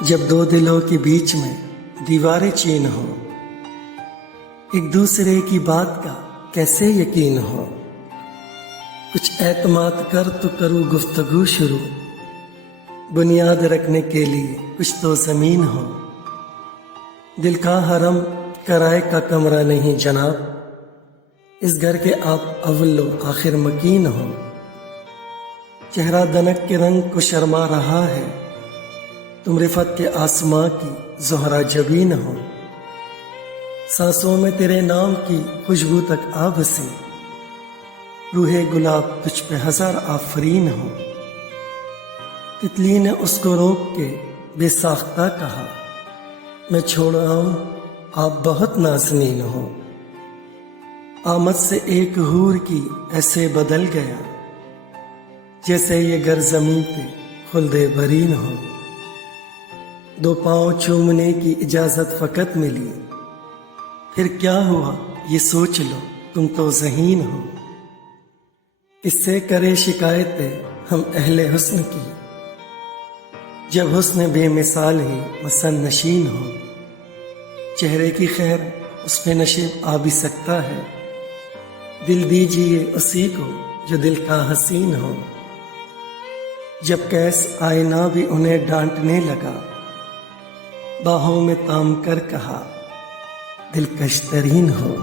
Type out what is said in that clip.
جب دو دلوں کے بیچ میں دیواریں چین ہو، ایک دوسرے کی بات کا کیسے یقین ہو؟ کچھ اعتماد کر تو کروں گفتگو شروع، بنیاد رکھنے کے لیے کچھ تو زمین ہو۔ دل کا حرم کرائے کا کمرہ نہیں جناب، اس گھر کے آپ اول و آخر مکین ہو۔ چہرہ دنک کے رنگ کو شرما رہا ہے، تم رفت کے آسماں کی زہرہ جبین ہو۔ سانسوں میں تیرے نام کی خوشبو تک آ بسی، روح گلاب تجھ پہ ہزار آفرین ہو۔ تتلی نے اس کو روک کے بے ساختہ کہا، میں چھوڑ آؤں آپ بہت نازنین ہو۔ آمد سے ایک حور کی ایسے بدل گیا، جیسے یہ گھر زمین پہ خلد برین ہو۔ دو پاؤں چومنے کی اجازت فقط ملی، پھر کیا ہوا یہ سوچ لو تم تو ذہین ہو۔ کس سے کرے شکایتیں ہم اہل حسن کی، جب حسن بے مثال ہی مسن نشین ہو۔ چہرے کی خیر اس پہ نشیب آ بھی سکتا ہے، دل دیجیے اسی کو جو دل کا حسین ہو۔ جب کیس آئینہ بھی انہیں ڈانٹنے لگا، باہوں میں تام کر کہا دلکش ترین ہو۔